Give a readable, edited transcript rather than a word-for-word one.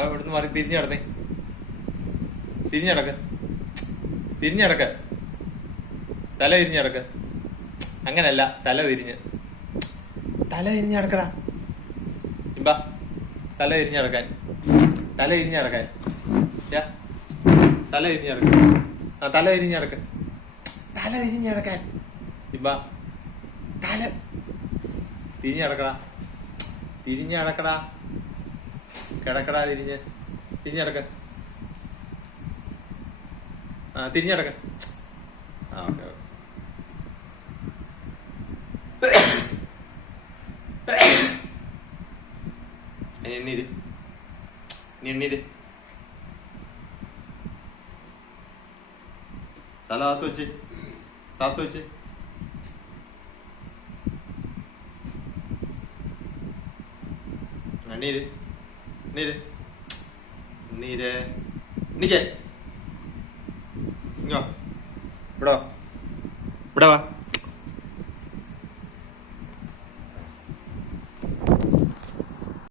അവിടുന്ന് മാറി തിരിഞ്ഞു കിടന്നേ. തിരിഞ്ഞടക്ക്, തിരിഞ്ഞടക്ക്, തല തിരിഞ്ഞടക്ക്. അങ്ങനല്ല, തല തിരിഞ്ഞ് നടക്കടാ. ഇമ്പ തല തിരിഞ്ഞ് നടക്കാൻ, തല തിരിഞ്ഞ് നടക്കാൻ, തല തിരിഞ്ഞ് നടക്ക. ആ തല തിരിഞ്ഞ് നടക്ക്, തല തിരിഞ്ഞ് നടക്കാൻ. ഇമ്പ തല തിരിഞ്ഞ് നടക്കടാ, തിരിഞ്ഞ് നടക്കടാ, കിടക്കടാ തിരിഞ്ഞ്, തിരിഞ്ഞടക്ക. ആ തിരിഞ്ഞടക്ക. ആ ഓക്കെ ഓക്കെ. എണ്ണീര്, എണ്ണീര്. തല താത്ത് വെച്ച്, താത്ത് വെച്ച്. എണ്ണീര്, എണ്ണീര്, എണ്ണീര്. എണ്ണീക്കേ, ഇങ്ങോ, ഇവിടെ ഇവിടെ വാ.